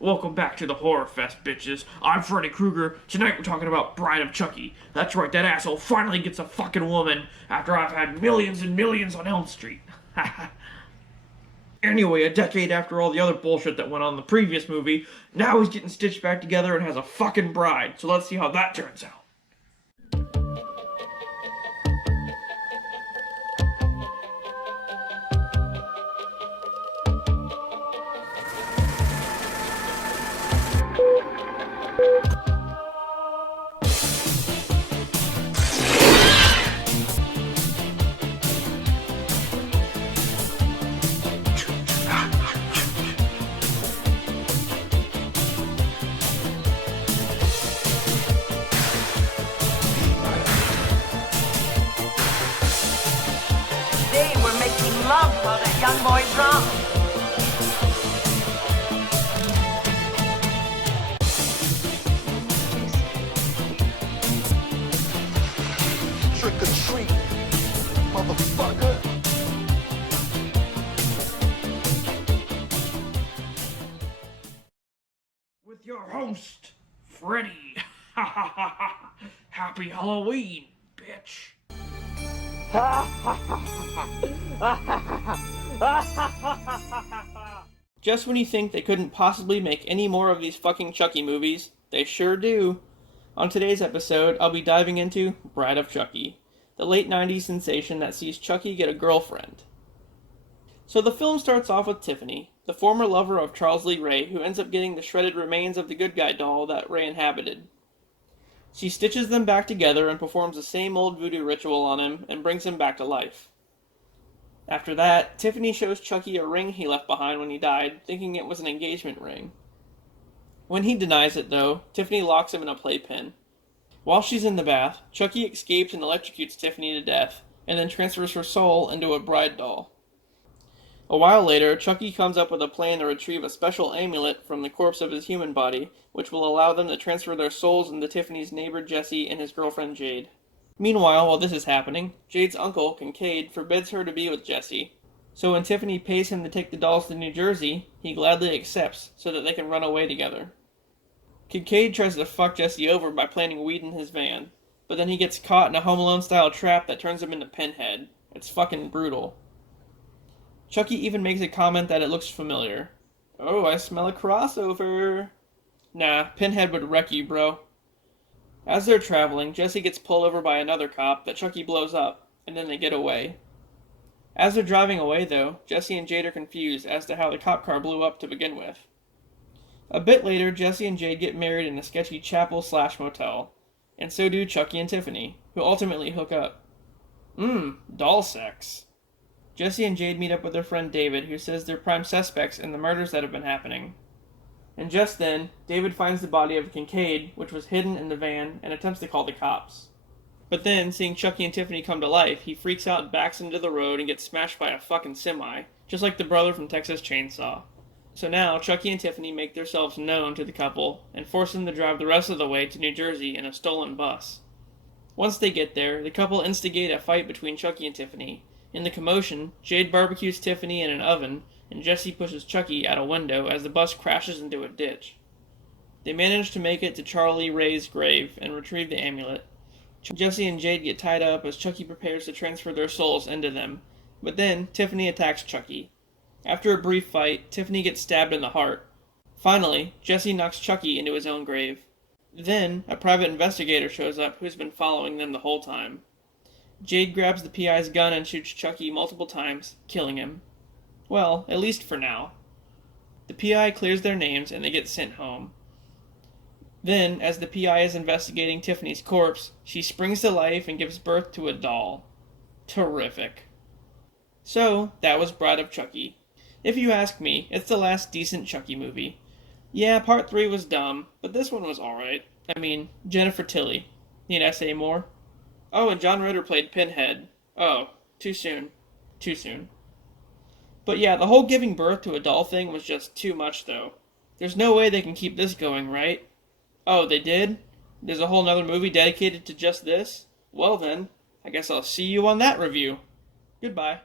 Welcome back to the Horrorfest, bitches. I'm Freddy Krueger. Tonight we're talking about Bride of Chucky. That's right, that asshole finally gets a fucking woman after I've had millions and millions on Elm Street. Anyway, a decade after all the other bullshit that went on in the previous movie, now he's getting stitched back together and has a fucking bride. So let's see how that turns out. They were making love while that young boy drunk. Trick or treat, motherfucker. With your host, Freddy. Happy Halloween, bitch. Just when you think they couldn't possibly make any more of these fucking Chucky movies, they sure do. On today's episode, I'll be diving into Bride of Chucky, the late 90s sensation that sees Chucky get a girlfriend. So the film starts off with Tiffany, the former lover of Charles Lee Ray, who ends up getting the shredded remains of the good guy doll that Ray inhabited. She stitches them back together and performs the same old voodoo ritual on him and brings him back to life. After that, Tiffany shows Chucky a ring he left behind when he died, thinking it was an engagement ring. When he denies it, though, Tiffany locks him in a playpen. While she's in the bath, Chucky escapes and electrocutes Tiffany to death, and then transfers her soul into a bride doll. A while later, Chucky comes up with a plan to retrieve a special amulet from the corpse of his human body, which will allow them to transfer their souls into Tiffany's neighbor Jesse and his girlfriend Jade. Meanwhile, while this is happening, Jade's uncle, Kincaid, forbids her to be with Jesse. So when Tiffany pays him to take the dolls to New Jersey, he gladly accepts so that they can run away together. Kincaid tries to fuck Jesse over by planting weed in his van, but then he gets caught in a Home Alone-style trap that turns him into Pinhead. It's fucking brutal. Chucky even makes a comment that it looks familiar. Oh, I smell a crossover. Nah, Pinhead would wreck you, bro. As they're traveling, Jesse gets pulled over by another cop that Chucky blows up, and then they get away. As they're driving away, though, Jesse and Jade are confused as to how the cop car blew up to begin with. A bit later, Jesse and Jade get married in a sketchy chapel/motel, and so do Chucky and Tiffany, who ultimately hook up. Doll sex. Jesse and Jade meet up with their friend David, who says they're prime suspects in the murders that have been happening. And just then, David finds the body of Kincaid, which was hidden in the van, and attempts to call the cops. But then, seeing Chucky and Tiffany come to life, he freaks out and backs into the road and gets smashed by a fucking semi, just like the brother from Texas Chainsaw. So now, Chucky and Tiffany make themselves known to the couple, and force them to drive the rest of the way to New Jersey in a stolen bus. Once they get there, the couple instigate a fight between Chucky and Tiffany. In the commotion, Jade barbecues Tiffany in an oven, and Jesse pushes Chucky out a window as the bus crashes into a ditch. They manage to make it to Charlie Ray's grave and retrieve the amulet. Jesse and Jade get tied up as Chucky prepares to transfer their souls into them, but then Tiffany attacks Chucky. After a brief fight, Tiffany gets stabbed in the heart. Finally, Jesse knocks Chucky into his own grave. Then, a private investigator shows up who's been following them the whole time. Jade grabs the PI's gun and shoots Chucky multiple times, killing him. Well, at least for now. The PI clears their names and they get sent home. Then, as the PI is investigating Tiffany's corpse, she springs to life and gives birth to a doll. Terrific. So, that was Bride of Chucky. If you ask me, it's the last decent Chucky movie. Yeah, part 3 was dumb, but this one was alright. I mean, Jennifer Tilly. Need I say more? Oh, and John Ritter played Pinhead. Oh, too soon. Too soon. But yeah, the whole giving birth to a doll thing was just too much, though. There's no way they can keep this going, right? Oh, they did? There's a whole nother movie dedicated to just this? Well then, I guess I'll see you on that review. Goodbye.